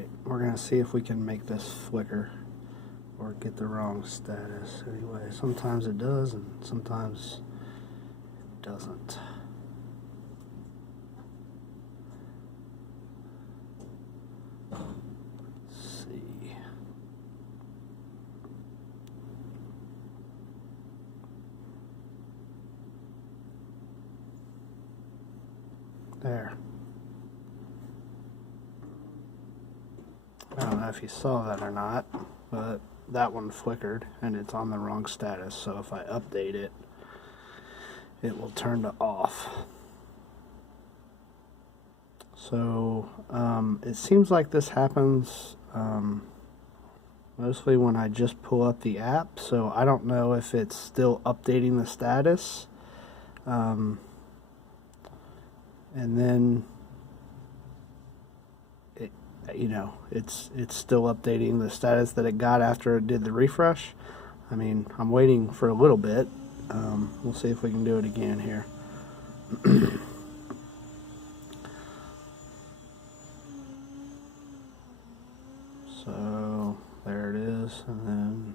Alright, we're going to see if we can make this flicker or get the wrong status. Anyway, sometimes it does and sometimes it doesn't. Let's see. There. I don't know if you saw that or not, but that one flickered and it's on the wrong status, so if I update it, it will turn to off. So it seems like this happens mostly when I just pull up the app, so I don't know if it's still updating the status, and then it's still updating the status that it got after it did the refresh. I mean, I'm waiting for a little bit. We'll see if we can do it again here. So there it is, and then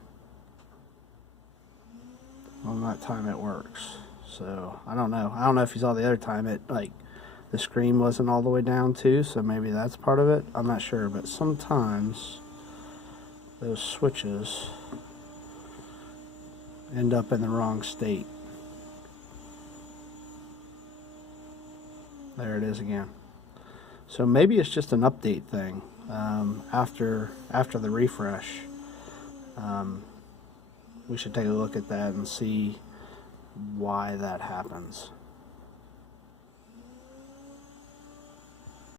on that time it works. So I don't know if you saw the other time it the screen wasn't all the way down too, so maybe that's part of it. I'm not sure, but sometimes those switches end up in the wrong state. There it is again. So maybe it's just an update thing. After the refresh, we should take a look at that and see why that happens.